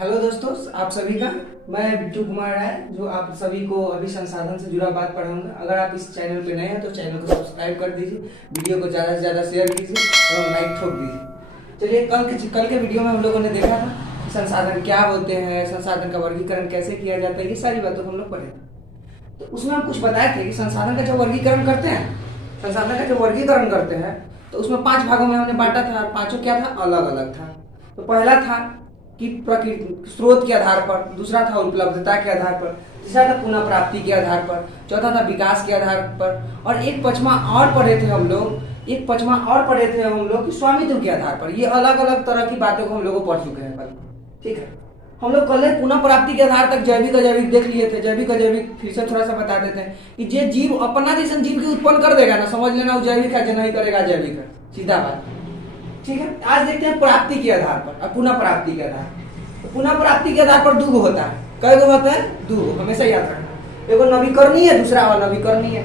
Hello दोस्तों, आप सभी का मैं बिट्टू कुमार राय जो आप सभी को अभी संसाधन से जुड़ा बात पढ़ाऊंगा। अगर आप इस चैनल पे नए हैं तो चैनल को सब्सक्राइब कर दीजिए, वीडियो को ज़्यादा से ज़्यादा शेयर कीजिए और लाइक ठोक दीजिए। चलिए, कल के वीडियो में हम लोगों ने देखा था कि संसाधन क्या होते हैं, संसाधन का वर्गीकरण कैसे किया जाता है, ये सारी बातों को हम लोग पढ़े थे। तो उसमें हम कुछ बताए थे कि संसाधन का जो वर्गीकरण करते हैं, संसाधन का जो वर्गीकरण करते हैं तो उसमें 5 भागों में हमने बांटा था और पांचों क्या था, अलग अलग था। तो पहला था कि प्रकृति स्रोत के आधार पर, दूसरा था उपलब्धता के आधार पर, तीसरा था पुनः प्राप्ति के आधार पर, चौथा था विकास के आधार पर, और एक पचमा और पढ़े थे हम लोग कि स्वामित्व के आधार पर। ये अलग अलग तरह की बातों को हम लोग पढ़ चुके हैं कल। ठीक है, हम लोग कल पुनः प्राप्ति के आधार तक जैविक अजैविक देख लिए थे। जैविक अजैविक फिर से थोड़ा सा बता देते हैं कि जे जीव अपना जैसे जीव की उत्पन्न कर देगा ना, समझ लेना वो जैविक है, जो नहीं करेगा जैविक है, सीधा बात। ठीक है, आज देखते हैं प्राप्ति के आधार पर और पुनः प्राप्ति के आधार पर। तो पुनः प्राप्ति के आधार पर दो होता है। कई गो होता है? दो, हमेशा याद रखना। एगो नवीकरणीय, दूसरा अनवीकरणीय।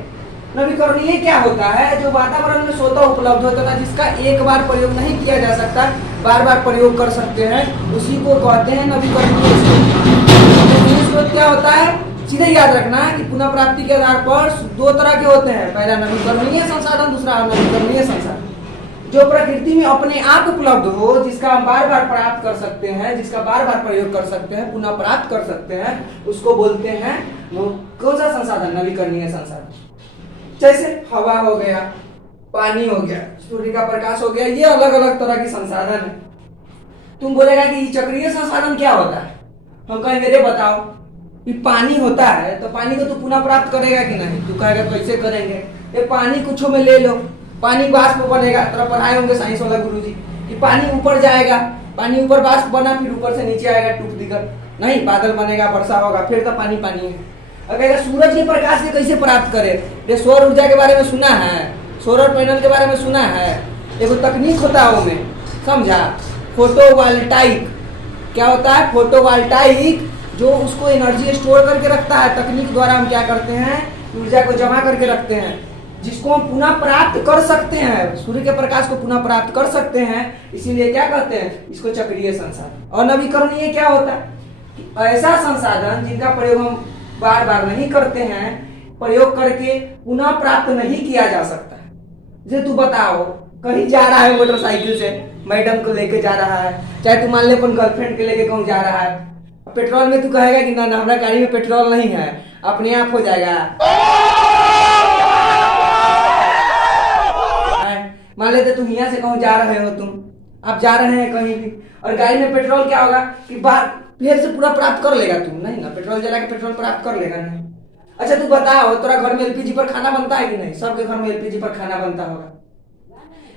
नवीकरणीय क्या होता है? जो वातावरण में स्वतः उपलब्ध होता है, जिसका एक बार प्रयोग नहीं किया जा सकता, बार बार प्रयोग कर सकते हैं, उसी को कहते हैं नवीकरणीय स्रोत। क्या होता है? सीधे याद रखना कि पुनः प्राप्ति के आधार पर दो तरह के होते हैं। पहला नवीकरणीय संसाधन, दूसरा अनवीकरणीय संसाधन। जो प्रकृति में अपने आप उपलब्ध हो, जिसका हम बार बार प्राप्त कर सकते हैं, जिसका बार बार प्रयोग कर सकते हैं, पुनः प्राप्त कर सकते हैं, उसको बोलते हैं वो कौन सा संसाधन? नवीकरणीय संसाधन। जैसे हवा हो गया, पानी हो गया, सूर्य का प्रकाश हो गया, ये अलग अलग तरह की संसाधन है। तुम बोलेगा कि चक्रीय संसाधन क्या होता है? हम कहेंगे रे बताओ, कि पानी होता है तो पानी को तू पुनः प्राप्त करेगा कि नहीं? तू कहेगा कैसे करेंगे? ये पानी कुछ में ले लो, पानी वाष्प बनेगा। तरह पढ़ाए होंगे साइंस वाला गुरुजी कि पानी ऊपर जाएगा, पानी ऊपर वाष्प बना, फिर ऊपर से नीचे आएगा टूट दिकर, नहीं बादल बनेगा, वर्षा होगा, फिर तो पानी पानी है। अगर सूरज के प्रकाश से कैसे प्राप्त करे? ये सौर ऊर्जा के बारे में सुना है, सोलर पैनल के बारे में सुना है। एगो तकनीक होता है उसमें, समझा? फोटोवोल्टाइक। क्या होता है? फोटोवोल्टाइक, जो उसको एनर्जी स्टोर करके रखता है। तकनीक द्वारा हम क्या करते हैं? ऊर्जा को जमा करके रखते हैं, जिसको हम पुनः प्राप्त कर सकते हैं। सूर्य के प्रकाश को पुनः प्राप्त कर सकते हैं, इसीलिए क्या कहते हैं? इसको चक्रीय संसाधन। और नवीकरणीय क्या होता है? ऐसा संसाधन जिनका प्रयोग हम बार बार नहीं करते हैं, प्रयोग करके पुनः प्राप्त नहीं किया जा सकता है। जैसे तू बताओ, कहीं जा रहा है मोटरसाइकिल से, मैडम को लेके जा रहा है, चाहे तू मान ले अपन गर्लफ्रेंड के लेके कहूँ जा रहा है, पेट्रोल में तू कहेगा कि ना हमारा गाड़ी में पेट्रोल नहीं है, अपने आप हो जाएगा। मान लेते तुम यहाँ से कहूँ जा रहे हो, आप जा रहे हैं कहीं भी, और गाड़ी में पेट्रोल क्या होगा कि बाहर फिर से पूरा प्राप्त कर लेगा तुम? नहीं ना, पेट्रोल जला के पेट्रोल प्राप्त कर लेगा नहीं। अच्छा तू बताओ, तेरा घर में एलपीजी पर खाना बनता है कि नहीं? सबके घर में एलपीजी पर खाना बनता होगा।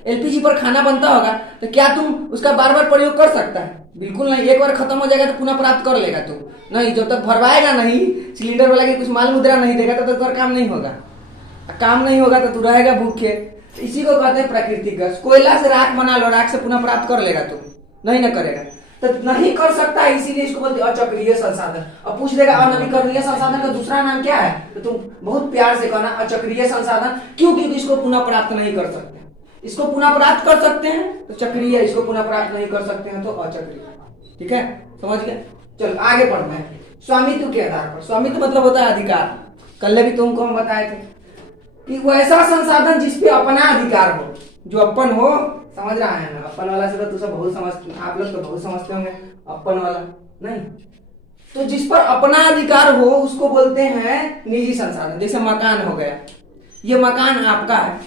एलपीजी पर खाना बनता होगा तो क्या तुम उसका बार बार प्रयोग कर सकता है? बिल्कुल नहीं। एक बार खत्म हो जाएगा तो पुनः प्राप्त कर लेगा तू? नहीं, जब तक भरवाएगा नहीं, सिलेंडर वाला के कुछ माल मुद्रा नहीं देगा तब तक काम नहीं होगा। काम नहीं होगा तो तू रहेगा भूखे। इसी को कहते हैं प्राकृतिक गैस। कोयला से राख बना लो, राख से पुनः प्राप्त कर लेगा तू? नहीं ना करेगा, तो नहीं कर सकता है, इसीलिए इसको बोलते हैं अचक्रीय संसाधन। अब पूछ देगा अनवीकरणीय संसाधन का दूसरा नाम क्या है, तो तुम बहुत प्यार से कहना अचक्रीय संसाधन। क्यों? क्योंकि इसको पुनः प्राप्त नहीं कर सकते। इसको पुनः प्राप्त कर सकते हैं तो चक्रीय, इसको पुनः प्राप्त नहीं कर सकते हैं तो अचक्रीय। ठीक है, समझ गए? चलो आगे बढ़ना है। स्वामित्व के आधार पर। स्वामित्व मतलब होता है अधिकार। कल भी तुमको हम बताए थे कि वो ऐसा संसाधन जिसपे अपना अधिकार हो, जो अपन हो। समझ रहा है ना? अपन वाला से तो तू सब बहुत समझ, आप लोग तो बहुत समझते होंगे। अपन वाला नहीं, तो जिस पर अपना अधिकार हो उसको बोलते हैं निजी संसाधन। जैसे मकान हो गया, ये मकान आपका है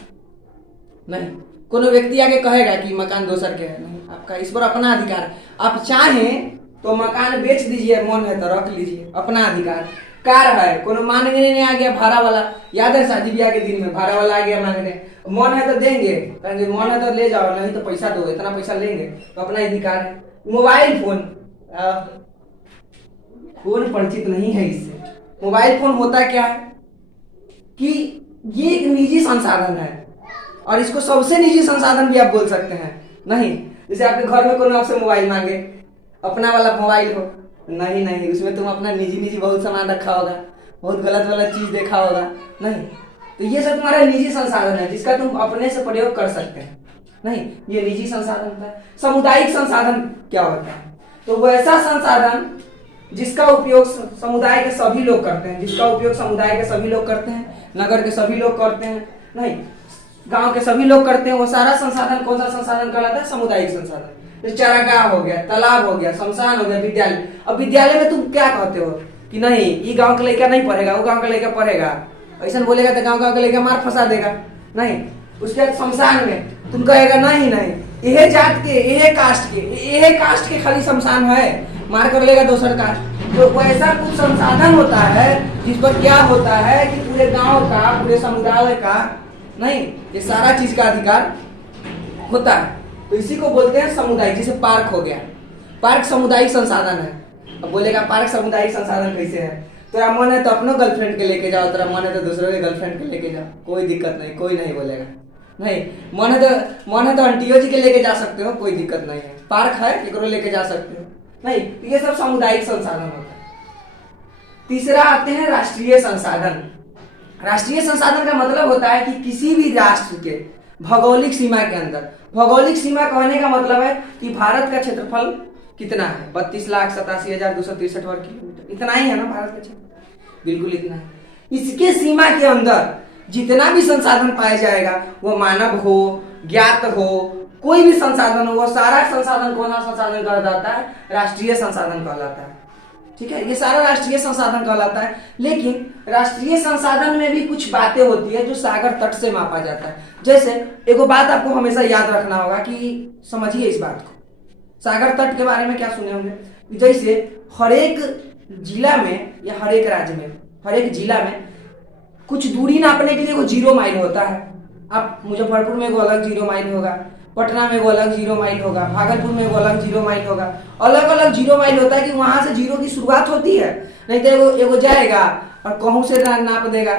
नहीं, कोनो व्यक्ति आके कहेगा कि मकान दोसर के है नहीं, आपका। इस पर अपना अधिकार है। आप चाहें तो मकान बेच दीजिए, मन है तो रख लीजिए, अपना अधिकार। कार है, कोनो मांगने नहीं आ गया भाड़ा वाला, याद है शादी ब्याह के दिन में भाड़ा वाला आ गया मांगने, मन है तो देंगे, कहेंगे मन है तो ले जाओ, नहीं तो पैसा दो, इतना पैसा लेंगे, तो अपना अधिकार है। मोबाइल फोन, कौन परिचित नहीं है इससे? मोबाइल फोन होता क्या है कि ये एक निजी संसाधन है, और इसको सबसे निजी संसाधन भी आप बोल सकते हैं। नहीं, जैसे आपके घर में कोनो आपसे मोबाइल मांगे, अपना वाला मोबाइल हो, नहीं नहीं, उसमें तुम अपना निजी बहुत सामान रखा होगा, बहुत गलत गलत चीज देखा होगा, नहीं, तो ये सब तुम्हारा निजी संसाधन है जिसका तुम अपने से प्रयोग कर सकते हैं। नहीं, ये निजी संसाधन होता है। सामुदायिक संसाधन क्या होता है? तो वैसा संसाधन जिसका उपयोग समुदाय के सभी लोग करते हैं, जिसका उपयोग समुदाय के सभी लोग करते हैं, नगर के सभी लोग करते हैं, नहीं गांव के सभी लोग करते हैं, वो सारा संसाधन कौन सा संसाधन कहलाता है? सामुदायिक संसाधन। जैसे चारागाह हो गया, तालाब हो गया, शमशान हो गया, विद्यालय। अब विद्यालय में तुम क्या कहते हो कि नहीं ये गांव का लड़का नहीं पढ़ेगा, वो गांव का लड़का पढ़ेगा, ऐसा बोलेगा तो गांव का लड़का मार फंसा देगा। नहीं, उसके बाद शमशान में तुम कहेगा नहीं नहीं यह जात के, यह कास्ट के खाली शमशान है, मार कर लेगा दूसर कास्ट। तो वैसा कुछ संसाधन होता है जिस पर क्या होता है कि पूरे गांव का, पूरे समुदाय का, नहीं ये सारा चीज का अधिकार होता है। तो इसी को बोलते हैं समुदाय। जैसे पार्क हो गया, पार्क सामुदायिक संसाधन है। अब बोलेगा पार्क सामुदायिक संसाधन कैसे है? तेरा मन है तो अपनो गर्लफ्रेंड के लेके जाओ, तेरा मन है तो दूसरों के गर्लफ्रेंड के लेके जाओ, कोई दिक्कत नहीं, कोई नहीं बोलेगा। नहीं मन है तो आंटियों जी के लेके जा सकते हो, कोई दिक्कत नहीं है, पार्क है केकरो लेके जा सकते हो। नहीं, ये सब सामुदायिक संसाधन होता है। तीसरा आते हैं राष्ट्रीय संसाधन। राष्ट्रीय संसाधन का मतलब होता है कि किसी भी राष्ट्र के भौगोलिक सीमा के अंदर, भौगोलिक सीमा कहने का मतलब है कि भारत का क्षेत्रफल कितना है? 32,87,263 वर्ग किलोमीटर, इतना ही है ना भारत का क्षेत्र, बिल्कुल इतना है। इसके सीमा के अंदर जितना भी संसाधन पाया जाएगा, वो मानव हो, ज्ञात हो, कोई भी संसाधन हो, वो सारा संसाधन कौन सा संसाधन कहा जाता है? राष्ट्रीय संसाधन कहलाता है। ठीक है, ये सारा राष्ट्रीय संसाधन कहलाता है। लेकिन राष्ट्रीय संसाधन में भी कुछ बातें होती है जो सागर तट से मापा जाता है। जैसे एगो बात आपको हमेशा याद रखना होगा कि समझिए इस बात को, सागर तट के बारे में क्या सुने होंगे, जैसे हर एक जिला में या हर एक राज्य में, हर एक जिला में कुछ दूरी नापने के लिए वो 0 माइल होता है। अब मुजफ्फरपुर में वो अलग 0 माइल होगा, पटना में वो अलग 0 माइल होगा, भागलपुर में वो अलग 0 माइल होगा, अलग अलग 0 माइल होता है कि वहां से 0 की शुरुआत होती है। नहीं तो एगो जाएगा और कहूं से नाप देगा,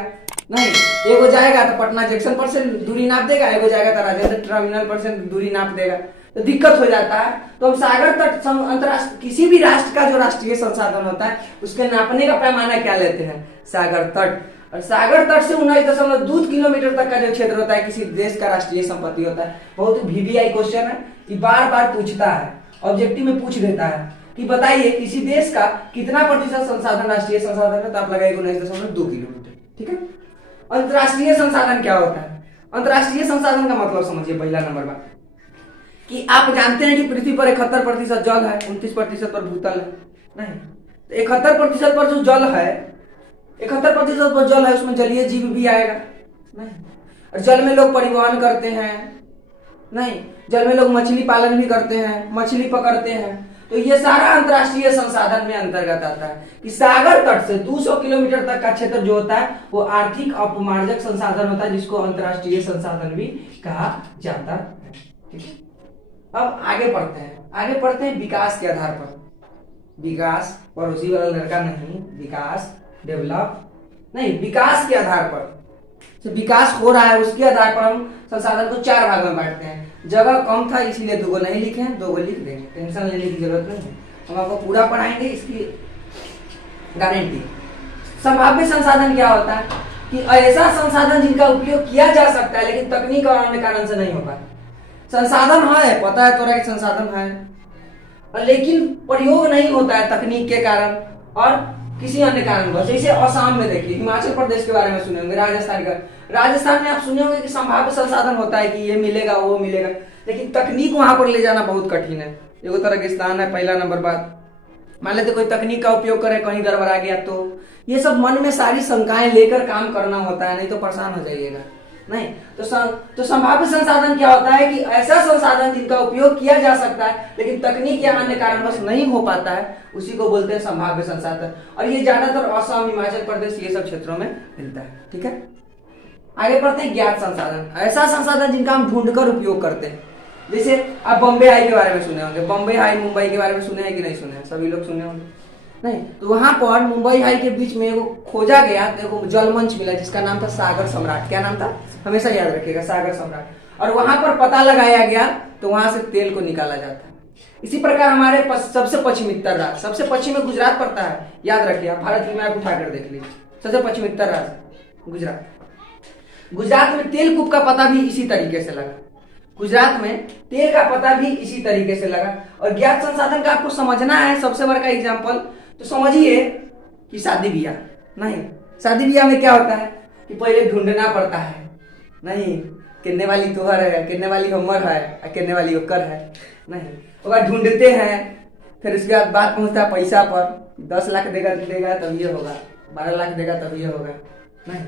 नहीं एगो जाएगा तो पटना जंक्शन पर से दूरी नाप देगा, एगो जाएगा तो राजेंद्र टर्मिनल पर से दूरी नाप देगा, तो दिक्कत हो जाता है। तो हम सागर तट अंतरराष्ट्रीय, किसी भी राष्ट्र का जो राष्ट्रीय संसाधन होता है उसके नापने का पैमाना क्या लेते हैं? सागर तट। और सागर तट से 19.2 किलोमीटर तक का जो क्षेत्र होता है किसी देश का राष्ट्रीय संपत्ति होता है। बहुत VVI क्वेश्चन है कि बार बार पूछता है, ऑब्जेक्टिव में पूछ देता है कि बताइए किसी देश का कितना प्रतिशत संसाधन राष्ट्रीय संसाधन है, तो आप लगाइए 19.2 किलोमीटर। ठीक है। अंतरराष्ट्रीय संसाधन क्या होता है? अंतरराष्ट्रीय संसाधन का मतलब समझिए, पहला नंबर बात कि आप जानते हैं कि पृथ्वी पर 71% जल है, 29% पर भूतल है। नहीं, तो 71% पर जो जल है, 71% पर जल है, उसमें जलीय जीव भी आएगा। नहीं, और जल में लोग परिवहन करते हैं, नहीं जल में लोग मछली पालन भी करते हैं, मछली पकड़ते हैं। तो ये सारा अंतरराष्ट्रीय संसाधन में अंतर्गत आता है कि सागर तट से 200 किलोमीटर तक का क्षेत्र जो होता है वो आर्थिक अपमार्जक संसाधन होता है, जिसको अंतरराष्ट्रीय संसाधन भी कहा जाता है। ठीक है, अब आगे पढ़ते हैं विकास के आधार पर। विकास पड़ोसी वाला लड़का नहीं, विकास डेवलप नहीं, विकास के आधार पर तो विकास हो रहा है, उसके आधार पर हम संसाधन को 4 भाग में बांटते हैं। जगह कम था इसलिए 2 नहीं लिखे हैं, 2 लिख देंगे, टेंशन लेने की जरूरत नहीं है, हम आपको पूरा पढ़ाएंगे, इसकी गारंटी। संभाव्य संसाधन क्या होता है कि ऐसा संसाधन जिनका उपयोग किया जा सकता है लेकिन तकनीक और अन्य कारण से नहीं हो पाता। संसाधन है, पता है तोरा कि संसाधन है, लेकिन प्रयोग नहीं होता है तकनीक के कारण और किसी अन्य कारण। जैसे असम में देखिए, हिमाचल प्रदेश के बारे में सुने होंगे, राजस्थान में आप सुने होंगे कि संभाव्य संसाधन होता है कि ये मिलेगा वो मिलेगा, लेकिन तकनीक वहां पर ले जाना बहुत कठिन है। एगो तरह के स्थान है, पहला नंबर बात। मान लेते कोई तकनीक का उपयोग करे, कहीं गड़बड़ा गया, तो ये सब मन में सारी शंकाएं लेकर काम करना होता है, नहीं तो परेशान हो जाइएगा। नहीं तो संभाव्य संसाधन क्या होता है कि ऐसा संसाधन जिनका उपयोग किया जा सकता है लेकिन तकनीक या अन्य कारणवश नहीं हो पाता है, उसी को बोलते हैं संभाव्य संसाधन। और ये ज्यादातर असम, हिमाचल प्रदेश, ये सब क्षेत्रों में मिलता है। ठीक है, आगे बढ़ते हैं ज्ञात संसाधन। ऐसा संसाधन जिनका हम ढूंढकर उपयोग करते हैं। जैसे आप बॉम्बे हाई के बारे में सुने होंगे, बॉम्बे हाई मुंबई के बारे में सुने हैं कि नहीं सुने हैं? सभी लोग सुने होंगे। नहीं, तो वहां पर मुंबई हाई के बीच में वो खोजा गया, देखो जलमंच मिला जिसका नाम था सागर सम्राट। क्या नाम था? हमेशा याद रखिएगा, सागर सम्राट। और वहां पर पता लगाया गया तो वहां से तेल को निकाला जाता है। इसी प्रकार हमारे सबसे पश्चिमी राज्य, सबसे पश्चिम में गुजरात पड़ता है, याद रखिए, आप भारत की मैप उठाकर देख लीजिए, सबसे पश्चिमी राज्य गुजरात। गुजरात में तेल कूप का पता भी इसी तरीके से लगा। गुजरात में तेल का पता भी इसी तरीके से लगा। और ज्ञात संसाधन का आपको समझना है सबसे बड़ा एग्जाम्पल, तो समझिए कि शादी ब्याह। नहीं, शादी ब्याह में क्या होता है कि पहले ढूंढना पड़ता है, नहीं कितने वाली तोहर है, कितने वाली हमर है, कितने वाली ओकर है, नहीं उसके बाद ढूंढते हैं, फिर उसके बाद बात पहुंचता है पैसा पर, 10 लाख देगा तब ये होगा, 12 लाख देगा तब ये होगा, नहीं,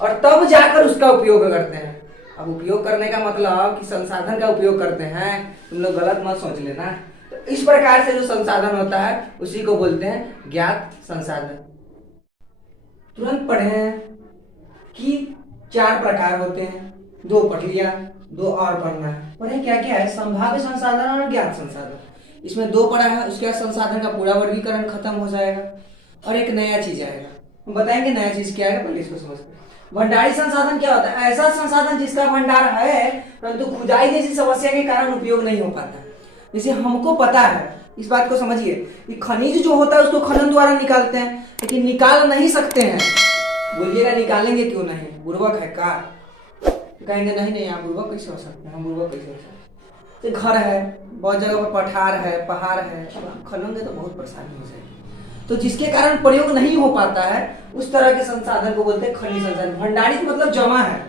और तब जाकर उसका उपयोग करते हैं। अब उपयोग करने का मतलब कि संसाधन का उपयोग करते हैं, तुम लोग गलत मत सोच लेना। तो इस प्रकार से जो संसाधन होता है उसी को बोलते हैं ज्ञात संसाधन। तुरंत पढ़े कि 4 प्रकार होते हैं, 2 पढ़ लिया, 2 और पढ़ना है। पढ़े क्या क्या है, संभाव्य संसाधन और ज्ञात संसाधन। इसमें 2 पढ़ा है, उसके बाद संसाधन का पूरा वर्गीकरण खत्म हो जाएगा और एक नया चीज आएगा। हम बताएंगे नया चीज क्या है, पहले इसको समझते हैं। भंडारी संसाधन क्या होता है, ऐसा संसाधन जिसका भंडार है परंतु खुदाई जैसी समस्या के कारण उपयोग नहीं हो पाता। जैसे हमको पता है, इस बात को समझिए कि खनिज जो होता है उसको खनन द्वारा निकालते हैं, लेकिन निकाल नहीं सकते हैं। बोलिएगा निकालेंगे क्यों नहीं, बुर्बक है का? कहेंगे नहीं नहीं आप बुर्बक कैसे हो सकते हैं, हम बुर्बक कैसे हो सकते हैं। तो घर है, बहुत जगह पर पठार है, पहाड़ है, खनोगे तो बहुत परेशानी हो जाएगी। तो जिसके कारण प्रयोग नहीं हो पाता है उस तरह के संसाधन को बोलते हैं खनिज संसाधन। भंडारित मतलब जमा है,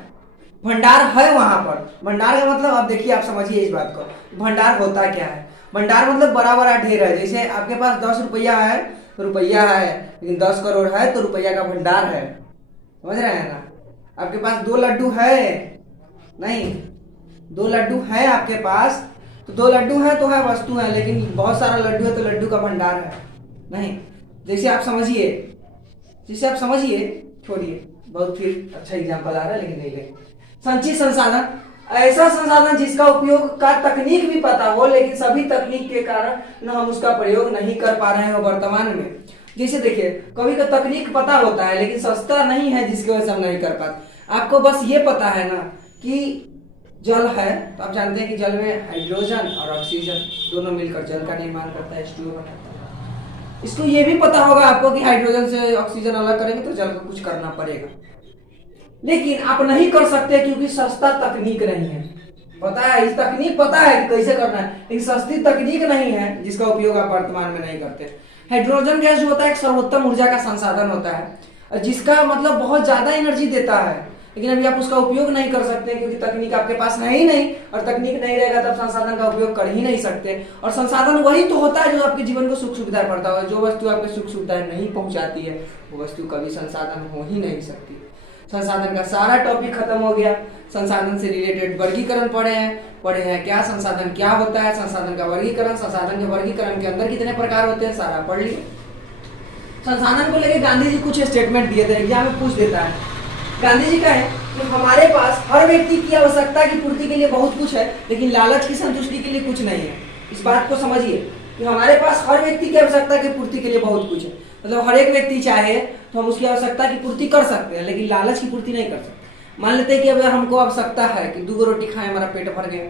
भंडार है वहां पर। भंडार का मतलब आप देखिए, आप समझिए इस बात को, भंडार होता क्या है। भंडार मतलब बड़ा बड़ा ढेर है। जैसे आपके पास 10 रुपया है तो रुपया है, लेकिन 10 करोड़ है तो रुपया का भंडार है, समझ रहे हैं ना। आपके पास 2 लड्डू है, नहीं 2 लड्डू है आपके पास, तो 2 लड्डू है तो है वस्तु है, लेकिन बहुत सारा लड्डू है तो लड्डू का भंडार है, नहीं। जैसे आप समझिए, छोड़िए, बहुत फिर अच्छा एग्जाम्पल आ रहा है लेकिन नहीं लेंगे। संचित संसाधन, ऐसा संसाधन जिसका उपयोग का तकनीक भी पता हो, लेकिन सभी तकनीक के कारण न हम उसका प्रयोग नहीं कर पा रहे हैं वर्तमान में। जैसे देखिए, कभी का तकनीक पता होता है लेकिन सस्ता नहीं है, जिसकी वजह से हम नहीं कर पाते। आपको बस ये पता है ना कि जल है, तो आप जानते हैं कि जल में हाइड्रोजन और ऑक्सीजन दोनों मिलकर जल का निर्माण करता है, H2O बनाता है। इसको ये भी पता होगा आपको कि हाइड्रोजन से ऑक्सीजन अलग करेंगे तो जल को कुछ करना पड़ेगा, लेकिन आप नहीं कर सकते क्योंकि सस्ता तकनीक नहीं है। पता है, इस तकनीक पता है कि कैसे करना है, लेकिन सस्ती तकनीक नहीं है जिसका उपयोग आप वर्तमान में नहीं करते। हाइड्रोजन गैस जो होता है एक सर्वोत्तम ऊर्जा का संसाधन होता है, जिसका मतलब बहुत ज्यादा एनर्जी देता है, लेकिन अभी आप उसका उपयोग नहीं कर सकते क्योंकि तकनीक आपके पास है ही नहीं, और तकनीक नहीं रहेगा तब संसाधन का उपयोग कर ही नहीं सकते। और संसाधन वही तो होता है जो आपके जीवन को सुख सुविधाएं पड़ता है। जो वस्तु आपके सुख सुविधाएं नहीं पहुंचाती है वो वस्तु कभी संसाधन हो ही नहीं सकती। संसाधन का सारा टॉपिक खत्म हो गया। संसाधन से रिलेटेड वर्गीकरण पढ़े हैं क्या संसाधन क्या होता है, संसाधन का वर्गीकरण, संसाधन के वर्गीकरण के अंदर कितने प्रकार होते हैं, सारा पढ़ लिए। संसाधन को लेकर गांधी जी कुछ स्टेटमेंट दिए थे, एग्जाम में पूछ देता है। गांधी जी का है कि हमारे पास हर व्यक्ति की आवश्यकता की पूर्ति के लिए बहुत कुछ है, लेकिन लालच की संतुष्टि के लिए कुछ नहीं है। इस बात को समझिए कि हमारे पास हर व्यक्ति की आवश्यकता की पूर्ति के लिए बहुत कुछ है, मतलब हर एक व्यक्ति चाहे तो हम उसकी आवश्यकता की पूर्ति कर सकते हैं, लेकिन लालच की पूर्ति नहीं कर सकते। मान लेते हैं कि अगर हमको आवश्यकता है कि 2 रोटी खाएं, हमारा पेट भर गया,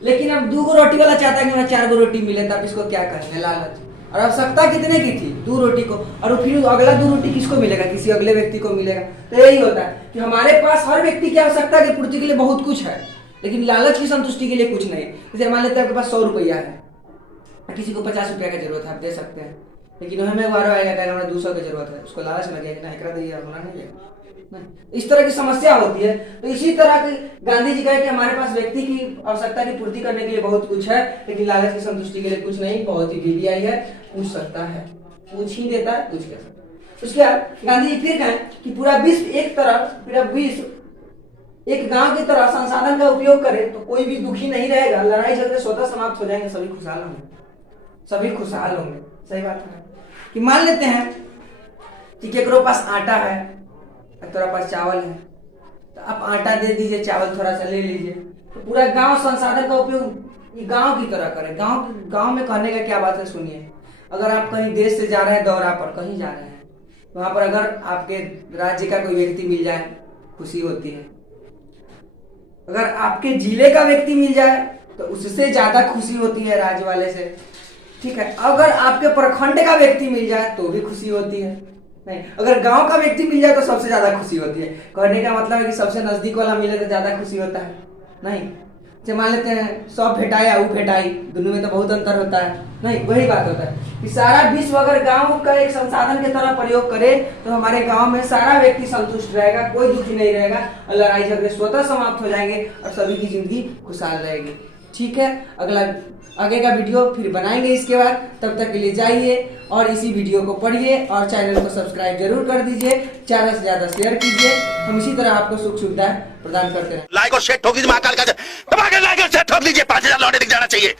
लेकिन अब 2 रोटी वाला चाहता है कि हमें 4 रोटी मिले, तब इसको क्या कहेंगे, लालच। और आवश्यकता कितने की थी, 2 रोटी को, और फिर अगला 2 रोटी किसको मिलेगा, किसी अगले व्यक्ति को मिलेगा। तो यही होता है कि हमारे पास हर व्यक्ति की आवश्यकता की पूर्ति के लिए बहुत कुछ है, लेकिन लालच की संतुष्टि के लिए कुछ नहीं। जैसे मान लेते हैं आपके पास 100 रुपया है, किसी को 50 रुपया की जरूरत है, आप दे सकते हैं, लेकिन हमें बार आएगा हमें 200 की जरूरत है, उसको लालच लगेगा ना, एकरा दी होना नहीं है। इस तरह की समस्या होती है। तो इसी तरह की गांधी जी कहे कि हमारे पास व्यक्ति की आवश्यकता की पूर्ति करने के लिए बहुत कुछ है, लेकिन लालच की संतुष्टि के लिए कुछ नहीं। बहुत ही बीबीआई है, पूछ सकता है, पूछ ही देता है, पूछ कह सकता है। उसके बाद गांधी जी फिर कहें कि पूरा विश्व एक गांव की तरह संसाधन का उपयोग करे तो कोई भी दुखी नहीं रहेगा, लड़ाई झगड़े स्वतः समाप्त हो जाएंगे, सभी खुशहाल होंगे। सही बात है कि मान लेते हैं कि केकरो पास आटा है, तेरा पास चावल है, तो आप आटा दे दीजिए, चावल थोड़ा सा ले लीजिए, तो पूरा गांव संसाधन का उपयोग गांव की तरह करे। गांव में कहने का क्या बात है, सुनिए। अगर आप कहीं देश से जा रहे हैं, दौरा पर कहीं जा रहे हैं, वहां पर अगर आपके राज्य का कोई व्यक्ति मिल जाए, खुशी होती है। अगर आपके जिले का व्यक्ति मिल जाए तो उससे ज्यादा खुशी होती है राज्य वाले से, ठीक है। अगर आपके प्रखंड का व्यक्ति मिल जाए तो भी खुशी होती है, नहीं। अगर गांव का व्यक्ति मिल जाए तो सबसे ज्यादा खुशी होती है। कहने का मतलब है कि सबसे नजदीक वाला मिले तो ज्यादा खुशी होता है, नहीं। से मान लेते हैं 100 भेटाई आऊ भेटाई, दोनों में तो बहुत अंतर होता है। नहीं, वही बात होता है कि सारा विश्व अगर गांव का एक संसाधन की तरह प्रयोग करे तो हमारे गांव में सारा व्यक्ति संतुष्ट रहेगा, कोई दुखी नहीं रहेगा और लड़ाई झगड़े स्वतः समाप्त हो जाएंगे और सभी की जिंदगी खुशहाल रहेगी। ठीक है, आगे का वीडियो फिर बनाएंगे इसके बाद। तब तक के लिए जाइए और इसी वीडियो को पढ़िए और चैनल को सब्सक्राइब जरूर कर दीजिए, ज्यादा से ज्यादा शेयर कीजिए। हम इसी तरह आपको सुख सुविधाएं प्रदान करते हैं। लाइक और शेयर ठोक दीजिए, महाकाल का लाइक और शेयर ठोक दीजिए, 5000 लौटे दिख जाना चाहिए।